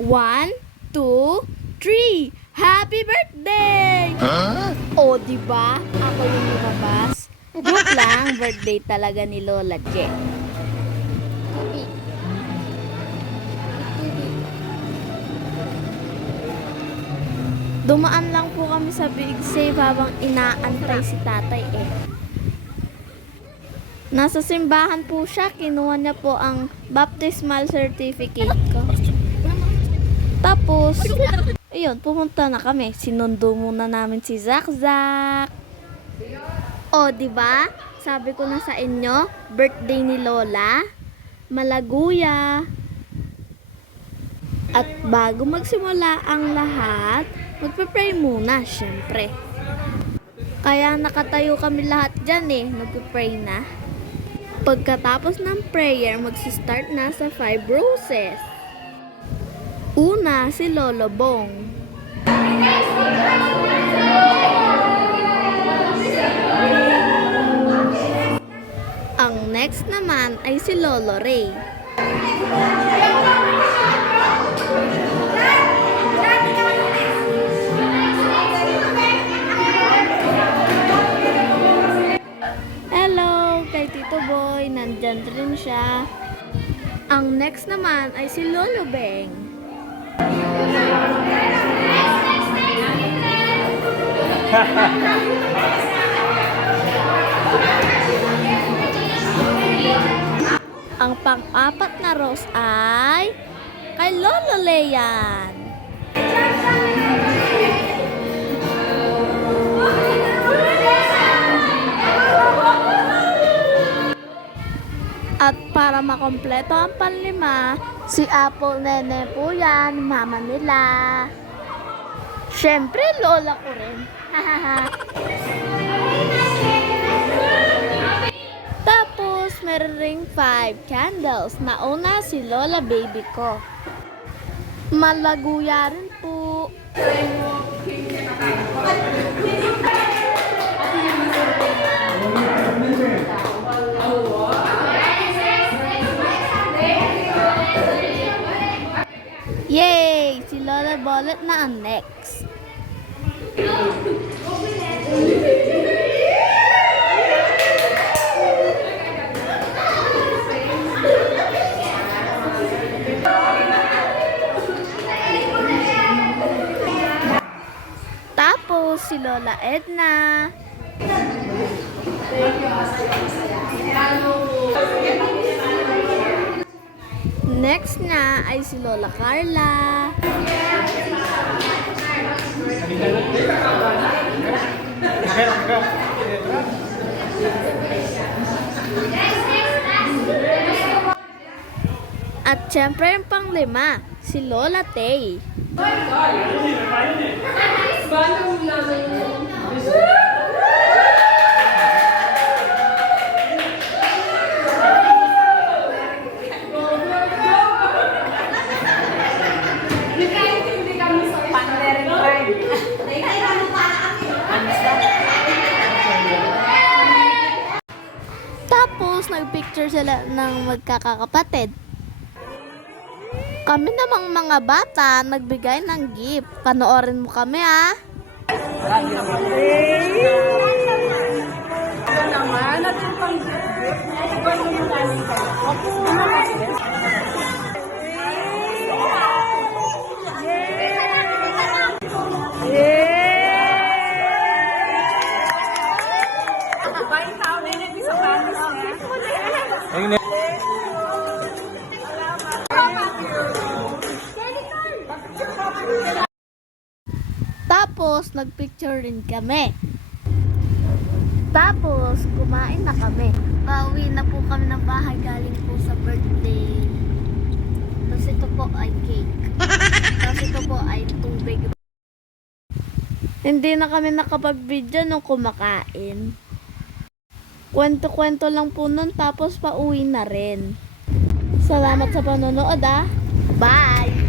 1, 2, 3. Happy birthday! Huh? O, diba? Ako yung lumabas. Joke lang, birthday talaga ni Lola Je. Dumaan lang po kami sa Big Save habang inaantay si tatay eh. Nasa simbahan po siya, kinuha niya po ang baptismal certificate ko. Tapos, ayun, pumunta na kami. Sinundo muna namin si Zakzak. O, di ba? Sabi ko na sa inyo, birthday ni Lola, Malaguya. At bago magsimula ang lahat, magpe-pray muna, syempre. Kaya nakatayo kami lahat dyan eh, magpe-pray na. Pagkatapos ng prayer, magsistart na sa 5 roses. Una, si Lolo Bong. Ang next naman ay si Lolo Ray. Hello, kay Tito Boy, nandyan rin siya. Ang next naman ay si Lolo Beng. Ang pang-apat na rose ay kay Lolo Leyan. At para makompleto ang panlima, si Apple Nene po yan, mama nila. Siyempre, lola ko rin. Tapos, meron ring 5 candles. Nauna si Lola baby ko. Malaguya rin po. Yay! Si Lola Bolet na ang next. Tapos si Lola Edna. Next na ay si Lola Carla. At syempre yung panglima, si Lola Tay. Tapos nagpicture sila ng magkakakapatid. Kami namang mga bata nagbigay ng gift. Panoorin mo kami ah. Tapos, nagpicture rin kami. Tapos, kumain na kami. Pauwi na po kami ng bahay galing po sa birthday. Tapos ito po ay cake. Tapos ito po ay tubig. Hindi na kami nakapag-video nung kumakain. Kwento-kwento lang po nun, tapos pauwi na rin. Salamat sa panonood ah. Bye!